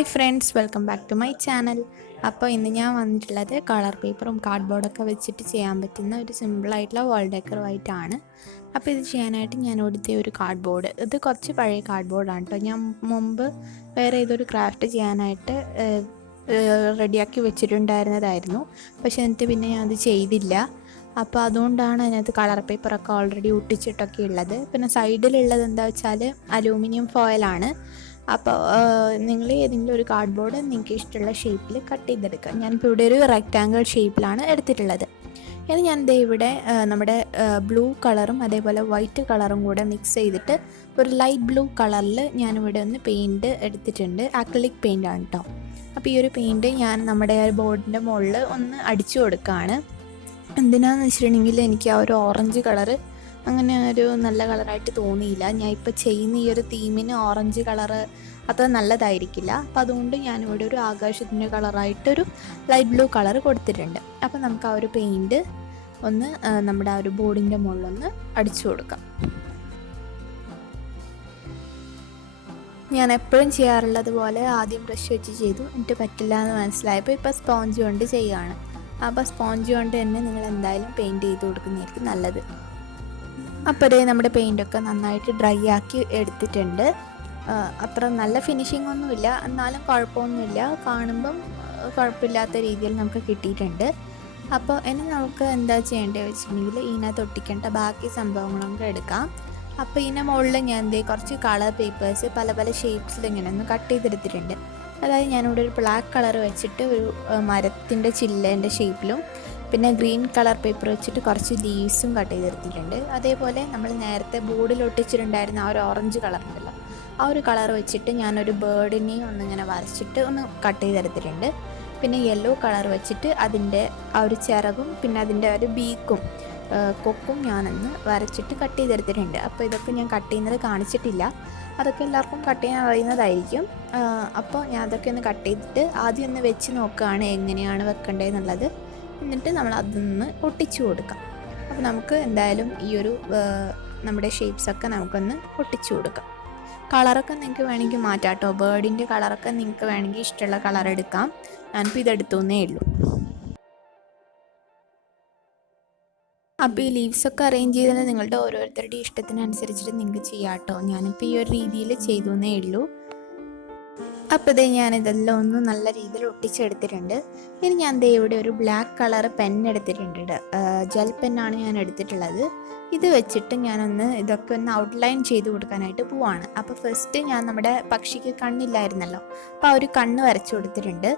Hi friends, welcome back to my channel. അപ്പോൾ ഇന്ന് ഞാൻ വന്നിട്ടുള്ളത് കളർ പേപ്പറും കാർഡ്ബോർഡൊക്കെ വെച്ചിട്ട് ചെയ്യാൻ പറ്റുന്ന ഒരു സിമ്പിളായിട്ടുള്ള വാൾ ഡെക്കറുമായിട്ടാണ്. അപ്പോൾ ഇത് ചെയ്യാനായിട്ട് ഞാൻ എടുത്ത ഒരു കാർഡ്ബോർഡ്, ഇത് കുറച്ച് പഴയ കാർഡ്ബോർഡാണ് കേട്ടോ. ഞാൻ മുമ്പ് വേറെ ഏതൊരു ക്രാഫ്റ്റ് ചെയ്യാനായിട്ട് റെഡിയാക്കി വെച്ചിട്ടുണ്ടായിരുന്നതായിരുന്നു. പക്ഷേ എന്നിട്ട് പിന്നെ ഞാൻ അത് ചെയ്തില്ല. അപ്പോൾ അതുകൊണ്ടാണ് അതിനകത്ത് കളർ പേപ്പറൊക്കെ ഓൾറെഡി ഒട്ടിച്ചിട്ടൊക്കെ ഉള്ളത്. പിന്നെ സൈഡിലുള്ളത് എന്താ വെച്ചാൽ അലൂമിനിയം ഫോയിലാണ്. അപ്പോൾ നിങ്ങൾ ഏതെങ്കിലും ഒരു കാർഡ്ബോർഡ് നിങ്ങൾക്ക് ഇഷ്ടമുള്ള ഷേപ്പിൽ കട്ട് ചെയ്തെടുക്കുക. ഞാനിപ്പോൾ ഇവിടെ ഒരു റെക്റ്റാങ്കിൾ ഷേപ്പിലാണ് എടുത്തിട്ടുള്ളത്. ഇനി ഞാൻ ഇവിടെ നമ്മുടെ ബ്ലൂ കളറും അതേപോലെ വൈറ്റ് കളറും കൂടെ മിക്സ് ചെയ്തിട്ട് ഒരു ലൈറ്റ് ബ്ലൂ കളറിൽ ഞാനിവിടെ ഒന്ന് പെയിൻറ്റ് എടുത്തിട്ടുണ്ട്. അക്രിലിക് പെയിൻ്റാണ് കേട്ടോ. അപ്പോൾ ഈ ഒരു പെയിൻറ്റ് ഞാൻ നമ്മുടെ ബോർഡിൻ്റെ മുകളിൽ ഒന്ന് അടിച്ചു കൊടുക്കുകയാണ്. എന്തിനാണെന്ന് വെച്ചിട്ടുണ്ടെങ്കിൽ എനിക്ക് ആ ഒരു ഓറഞ്ച് കളറ് അങ്ങനെ ഒരു നല്ല കളറായിട്ട് തോന്നിയില്ല. ഞാൻ ഇപ്പോൾ ചെയ്യുന്ന ഈ ഒരു തീമിന് ഓറഞ്ച് കളറ് അത്ര നല്ലതായിരിക്കില്ല. അപ്പോൾ അതുകൊണ്ട് ഞാനിവിടെ ഒരു ആകാശത്തിൻ്റെ കളറായിട്ടൊരു ലൈറ്റ് ബ്ലൂ കളർ കൊടുത്തിട്ടുണ്ട്. അപ്പോൾ നമുക്ക് ആ ഒരു പെയിൻറ്റ് ഒന്ന് നമ്മുടെ ആ ഒരു ബോർഡിൻ്റെ മുകളിലൊന്ന് അടിച്ചു കൊടുക്കാം. ഞാൻ എപ്പോഴും ചെയ്യാറുള്ളത് പോലെ ആദ്യം ബ്രഷ് വെച്ച് ചെയ്തു, എന്നിട്ട് പറ്റില്ല എന്ന് മനസ്സിലായപ്പോൾ ഇപ്പോൾ സ്പോഞ്ച് കൊണ്ട് ചെയ്യുകയാണ്. അപ്പോൾ സ്പോഞ്ച് കൊണ്ട് തന്നെ നിങ്ങൾ എന്തായാലും പെയിൻറ്റ് ചെയ്ത് കൊടുക്കുന്നതായിരിക്കും നല്ലത്. അപ്പോൾ ഇതേ നമ്മുടെ പെയിൻറ്റൊക്കെ നന്നായിട്ട് ഡ്രൈ ആക്കി എടുത്തിട്ടുണ്ട്. അത്ര നല്ല ഫിനിഷിംഗ് ഒന്നുമില്ല, എന്നാലും കുഴപ്പമൊന്നുമില്ല. കാണുമ്പം കുഴപ്പമില്ലാത്ത രീതിയിൽ നമുക്ക് കിട്ടിയിട്ടുണ്ട്. അപ്പോൾ ഇനി നമുക്ക് എന്താ ചെയ്യേണ്ടത് വെച്ചിട്ടുണ്ടെങ്കിൽ ഇതിനകത്ത് ഒട്ടിക്കേണ്ട ബാക്കി സംഭവങ്ങളൊക്കെ എടുക്കാം. അപ്പോൾ ഇതിൻ്റെ മുകളിൽ ഞാൻ കുറച്ച് കളർ പേപ്പേഴ്സ് പല പല ഷേപ്സിൽ ഇങ്ങനെ ഒന്ന് കട്ട് ചെയ്തെടുത്തിട്ടുണ്ട്. അതായത് ഞാനിവിടെ ഒരു ബ്ലാക്ക് കളർ വെച്ചിട്ട് ഒരു മരത്തിൻ്റെ ചില്ലേൻ്റെ ഷേപ്പിലും പിന്നെ ഗ്രീൻ കളർ പേപ്പർ വെച്ചിട്ട് കുറച്ച് ലീവ്സും കട്ട് ചെയ്തെടുത്തിട്ടുണ്ട്. അതേപോലെ നമ്മൾ നേരത്തെ ബോർഡിൽ ഒട്ടിച്ചിട്ടുണ്ടായിരുന്ന ആ ഒരു ഓറഞ്ച് കളർ ഉണ്ടല്ലോ, ആ ഒരു കളർ വെച്ചിട്ട് ഞാനൊരു ബേർഡിനെയും ഒന്നിങ്ങനെ വരച്ചിട്ട് ഒന്ന് കട്ട് ചെയ്തെടുത്തിട്ടുണ്ട്. പിന്നെ യെല്ലോ കളർ വെച്ചിട്ട് അതിൻ്റെ ആ ഒരു ചിറകും പിന്നെ അതിൻ്റെ ഒരു ബീക്കും കൊക്കും ഞാനൊന്ന് വരച്ചിട്ട് കട്ട് ചെയ്തെടുത്തിട്ടുണ്ട്. അപ്പോൾ ഇതൊക്കെ ഞാൻ കട്ട് ചെയ്യുന്നത് കാണിച്ചിട്ടില്ല, അതൊക്കെ എല്ലാവർക്കും കട്ട് ചെയ്യാൻ അറിയുന്നതായിരിക്കും. അപ്പോൾ ഞാൻ അതൊക്കെ ഒന്ന് കട്ട് ചെയ്തിട്ട് ആദ്യം ഒന്ന് വെച്ച് നോക്കുകയാണ് എങ്ങനെയാണ് വെക്കേണ്ടതെന്നുള്ളത്. എന്നിട്ട് നമ്മൾ അതൊന്ന് ഒട്ടിച്ചു കൊടുക്കാം. അപ്പോൾ നമുക്ക് എന്തായാലും ഈ ഒരു നമ്മുടെ ഷേപ്സൊക്കെ നമുക്കൊന്ന് ഒട്ടിച്ചു കൊടുക്കാം. കളറൊക്കെ നിങ്ങൾക്ക് വേണമെങ്കിൽ മാറ്റാം കേട്ടോ. ബേർഡിൻ്റെ കളറൊക്കെ നിങ്ങൾക്ക് വേണമെങ്കിൽ ഇഷ്ടമുള്ള കളർ എടുക്കാം. ഞാനിപ്പോൾ ഇതെടുത്തേ ഉള്ളൂ. അപ്പോൾ ഈ ലീവ്സൊക്കെ അറേഞ്ച് ചെയ്തത് നിങ്ങളുടെ ഓരോരുത്തരുടെ ഇഷ്ടത്തിനനുസരിച്ചിട്ട് നിങ്ങൾക്ക് ചെയ്യാം കേട്ടോ. ഞാനിപ്പോൾ ഈ ഒരു രീതിയിൽ ചെയ്തേ ഉള്ളൂ. അപ്പോൾ ഞാനിതെല്ലാം ഒന്ന് നല്ല രീതിയിൽ ഒട്ടിച്ചെടുത്തിട്ടുണ്ട്. ഇനി ഞാൻ ഇവിടെ ഒരു ബ്ലാക്ക് കളർ പെൻ എടുത്തിട്ടുണ്ട്. ജെൽ പെന്നാണ് ഞാൻ എടുത്തിട്ടുള്ളത്. ഇത് വെച്ചിട്ട് ഞാനൊന്ന് ഇതൊക്കെ ഒന്ന് ഔട്ട്ലൈൻ ചെയ്ത് കൊടുക്കാനായിട്ട് പോവാണ്. അപ്പോൾ ഫസ്റ്റ് ഞാൻ നമ്മുടെ പക്ഷിക്ക് കണ്ണില്ലായിരുന്നല്ലോ, അപ്പോൾ ആ ഒരു കണ്ണ് വരച്ചു കൊടുത്തിട്ടുണ്ട്.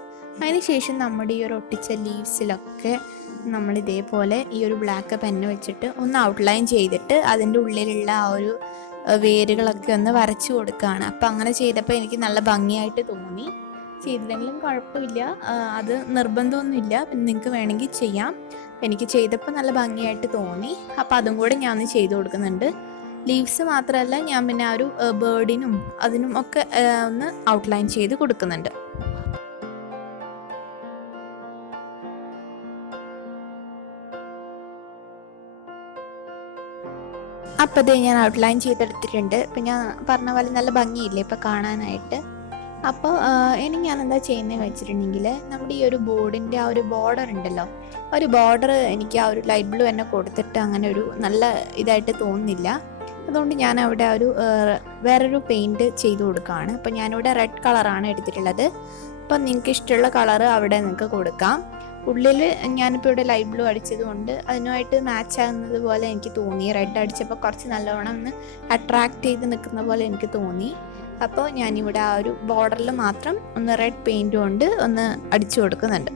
അതിനുശേഷം നമ്മുടെ ഈ ഒരു ഒട്ടിച്ച ലീവ്സിലൊക്കെ നമ്മൾ ഇതേപോലെ ഈ ഒരു ബ്ലാക്ക് പെന്ന് വെച്ചിട്ട് ഒന്ന് ഔട്ട്ലൈൻ ചെയ്തിട്ട് അതിൻ്റെ ഉള്ളിലുള്ള ആ ഒരു വേരുകളൊക്കെ ഒന്ന് വരച്ചു കൊടുക്കുകയാണ്. അപ്പോൾ അങ്ങനെ ചെയ്തപ്പോൾ എനിക്ക് നല്ല ഭംഗിയായിട്ട് തോന്നി. ചെയ്തില്ലെങ്കിലും കുഴപ്പമില്ല, അത് നിർബന്ധമൊന്നുമില്ല, പിന്നെ നിങ്ങൾക്ക് വേണമെങ്കിൽ ചെയ്യാം. എനിക്ക് ചെയ്തപ്പോൾ നല്ല ഭംഗിയായിട്ട് തോന്നി. അപ്പോൾ അതും കൂടെ ഞാൻ ഒന്ന് ചെയ്ത് കൊടുക്കുന്നുണ്ട്. ലീവ്സ് മാത്രമല്ല, ഞാൻ പിന്നെ ആ ഒരു ബേർഡിനും അതിനും ഒക്കെ ഒന്ന് ഔട്ട്ലൈൻ ചെയ്ത് കൊടുക്കുന്നുണ്ട്. അപ്പോൾ ഞാൻ ഔട്ട്ലൈൻ ചെയ്തെടുത്തിട്ടുണ്ട്. ഇപ്പം ഞാൻ പറഞ്ഞ പോലെ നല്ല ഭംഗിയില്ലേ ഇപ്പോൾ കാണാനായിട്ട്. അപ്പോൾ ഇനി ഞാൻ എന്താ ചെയ്യുന്നതെന്ന് വെച്ചിട്ടുണ്ടെങ്കിൽ നമ്മുടെ ഈ ഒരു ബോർഡിൻ്റെ ആ ഒരു ബോർഡർ ഉണ്ടല്ലോ, ഒരു ബോർഡർ എനിക്ക് ആ ഒരു ലൈറ്റ് ബ്ലൂ തന്നെ കൊടുത്തിട്ട് അങ്ങനെ ഒരു നല്ല ഇതായിട്ട് തോന്നുന്നില്ല. അതുകൊണ്ട് ഞാൻ അവിടെ ഒരു വേറൊരു പെയിൻറ്റ് ചെയ്ത് കൊടുക്കുകയാണ്. അപ്പോൾ ഞാനിവിടെ റെഡ് കളറാണ് എടുത്തിട്ടുള്ളത്. അപ്പം നിങ്ങൾക്ക് ഇഷ്ടമുള്ള കളറ് അവിടെ നിങ്ങൾക്ക് കൊടുക്കാം. ഉള്ളിൽ ഞാനിപ്പോൾ ഇവിടെ ലൈറ്റ് ബ്ലൂ അടിച്ചത് കൊണ്ട് അതിനുമായിട്ട് മാച്ച് ആകുന്നത് പോലെ എനിക്ക് തോന്നി. റെഡ് അടിച്ചപ്പോൾ കുറച്ച് നല്ലവണ്ണം ഒന്ന് അട്രാക്റ്റ് ചെയ്ത് നിൽക്കുന്ന പോലെ എനിക്ക് തോന്നി. അപ്പോൾ ഞാനിവിടെ ആ ഒരു ബോർഡറിൽ മാത്രം ഒന്ന് റെഡ് പെയിൻറ്റ് കൊണ്ട് ഒന്ന് അടിച്ചു കൊടുക്കുന്നുണ്ട്.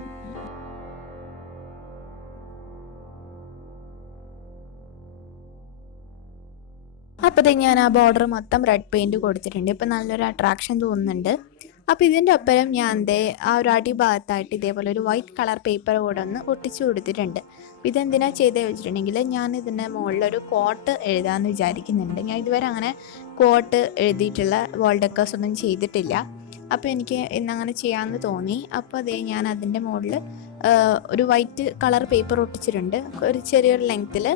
അപ്പോൾ ഞാൻ ആ ബോർഡർ മൊത്തം റെഡ് പെയിൻറ്റ് കൊടുത്തിട്ടുണ്ട്. ഇപ്പോൾ നല്ലൊരു അട്രാക്ഷൻ തോന്നുന്നുണ്ട്. അപ്പോൾ ഇതിൻ്റെ ഒപ്പം ഞാൻ ആ ഒരു അടിഭാഗത്തായിട്ട് ഇതേപോലെ ഒരു വൈറ്റ് കളർ പേപ്പർ കൂടെ ഒന്ന് ഒട്ടിച്ചു കൊടുത്തിട്ടുണ്ട്. അപ്പോൾ ഇതെന്തിനാണ് ചെയ്തത് വെച്ചിട്ടുണ്ടെങ്കിൽ ഞാൻ ഇതിൻ്റെ മുകളിലൊരു കോട്ട് എഴുതാമെന്ന് വിചാരിക്കുന്നുണ്ട്. ഞാൻ ഇതുവരെ അങ്ങനെ കോട്ട് എഴുതിയിട്ടുള്ള വാൾ ഡെക്കേഴ്സ് ഒന്നും ചെയ്തിട്ടില്ല. അപ്പോൾ എനിക്ക് ഇന്നങ്ങനെ ചെയ്യാമെന്ന് തോന്നി. അപ്പോൾ ഞാൻ അതിൻ്റെ മുകളിൽ ഒരു വൈറ്റ് കളർ പേപ്പർ ഒട്ടിച്ചിട്ടുണ്ട്, ഒരു ചെറിയൊരു ലെങ്ത്തിൽ.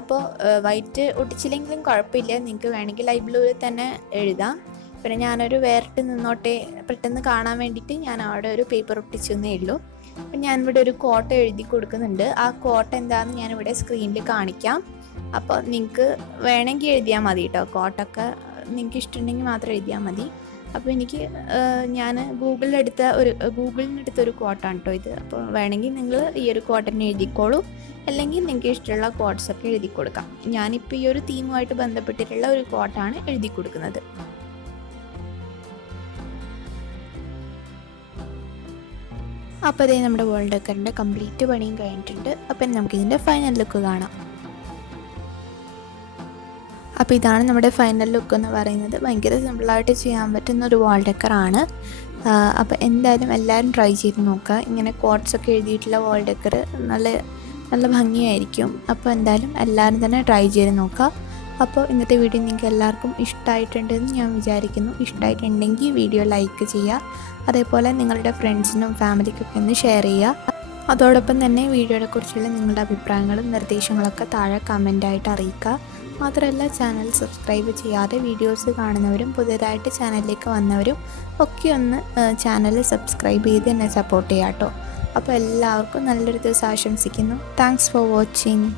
അപ്പോൾ വൈറ്റ് ഒട്ടിച്ചില്ലെങ്കിലും കുഴപ്പമില്ല, നിങ്ങൾക്ക് വേണമെങ്കിൽ ലൈറ്റ് ബ്ലൂവിൽ തന്നെ എഴുതാം. പിന്നെ ഞാനൊരു വേറിട്ട് നിന്നോട്ടെ പെട്ടെന്ന് കാണാൻ വേണ്ടിയിട്ട് ഞാൻ അവിടെ ഒരു പേപ്പർ ഒട്ടിച്ചെന്നേ ഉള്ളൂ. അപ്പം ഞാനിവിടെ ഒരു കോട്ട് എഴുതി കൊടുക്കുന്നുണ്ട്. ആ കോട്ട് എന്താണെന്ന് ഞാനിവിടെ സ്ക്രീനിൽ കാണിക്കാം. അപ്പോൾ നിങ്ങൾക്ക് വേണമെങ്കിൽ എഴുതിയാൽ മതി കേട്ടോ. കോട്ടൊക്കെ നിങ്ങൾക്ക് ഇഷ്ടമുണ്ടെങ്കിൽ മാത്രം എഴുതിയാൽ മതി. അപ്പോൾ എനിക്ക് ഞാൻ ഗൂഗിളിൽ നിന്ന് എടുത്തൊരു കോട്ടാണ് കേട്ടോ ഇത്. അപ്പോൾ വേണമെങ്കിൽ നിങ്ങൾ ഈ ഒരു കോട്ട് തന്നെ എഴുതിക്കോളൂ, അല്ലെങ്കിൽ നിങ്ങൾക്ക് ഇഷ്ടമുള്ള കോട്ട്സൊക്കെ എഴുതി കൊടുക്കാം. ഞാനിപ്പോൾ ഈ ഒരു തീമുമായിട്ട് ബന്ധപ്പെട്ടിട്ടുള്ള ഒരു കോട്ടാണ് എഴുതി കൊടുക്കുന്നത്. അപ്പോൾ അതേ നമ്മുടെ വേൾഡ് ഡെക്കറിൻ്റെ കംപ്ലീറ്റ് പണിയും കഴിഞ്ഞിട്ടുണ്ട്. അപ്പം നമുക്കിതിൻ്റെ ഫൈനൽ ലുക്ക് കാണാം. അപ്പോൾ ഇതാണ് നമ്മുടെ ഫൈനൽ ലുക്ക് എന്ന് പറയുന്നത്. ഭയങ്കര സിമ്പിളായിട്ട് ചെയ്യാൻ പറ്റുന്ന ഒരു വാൾ ഡെക്കറാണ്. അപ്പോൾ എന്തായാലും എല്ലാവരും ട്രൈ ചെയ്ത് നോക്കുക. ഇങ്ങനെ കോട്ട്സൊക്കെ എഴുതിയിട്ടുള്ള വാൾ ഡെക്കർ നല്ല ഭംഗിയായിരിക്കും. അപ്പോൾ എന്തായാലും എല്ലാവരും തന്നെ ട്രൈ ചെയ്ത് നോക്കുക. അപ്പോൾ ഇന്നത്തെ വീഡിയോ നിങ്ങൾക്ക് എല്ലാവർക്കും ഇഷ്ടമായിട്ടുണ്ടെന്ന് ഞാൻ വിചാരിക്കുന്നു. ഇഷ്ടമായിട്ടുണ്ടെങ്കിൽ വീഡിയോ ലൈക്ക് ചെയ്യുക. അതേപോലെ നിങ്ങളുടെ ഫ്രണ്ട്സിനും ഫാമിലിക്കൊക്കെ ഒന്ന് ഷെയർ ചെയ്യുക. അതോടൊപ്പം തന്നെ വീഡിയോയെ കുറിച്ചുള്ള നിങ്ങളുടെ അഭിപ്രായങ്ങളും നിർദ്ദേശങ്ങളൊക്കെ താഴെ കമൻ്റായിട്ട് അറിയിക്കുക. മാത്രമല്ല ചാനൽ സബ്സ്ക്രൈബ് ചെയ്യാതെ വീഡിയോസ് കാണുന്നവരും പുതിയതായിട്ട് ചാനലിലേക്ക് വന്നവരും ഒക്കെ ഒന്ന് ചാനൽ സബ്സ്ക്രൈബ് ചെയ്ത് എന്നെ സപ്പോർട്ട് ചെയ്യാം കേട്ടോ. അപ്പോൾ എല്ലാവർക്കും നല്ലൊരു ദിവസം ആശംസിക്കുന്നു. Thanks for watching.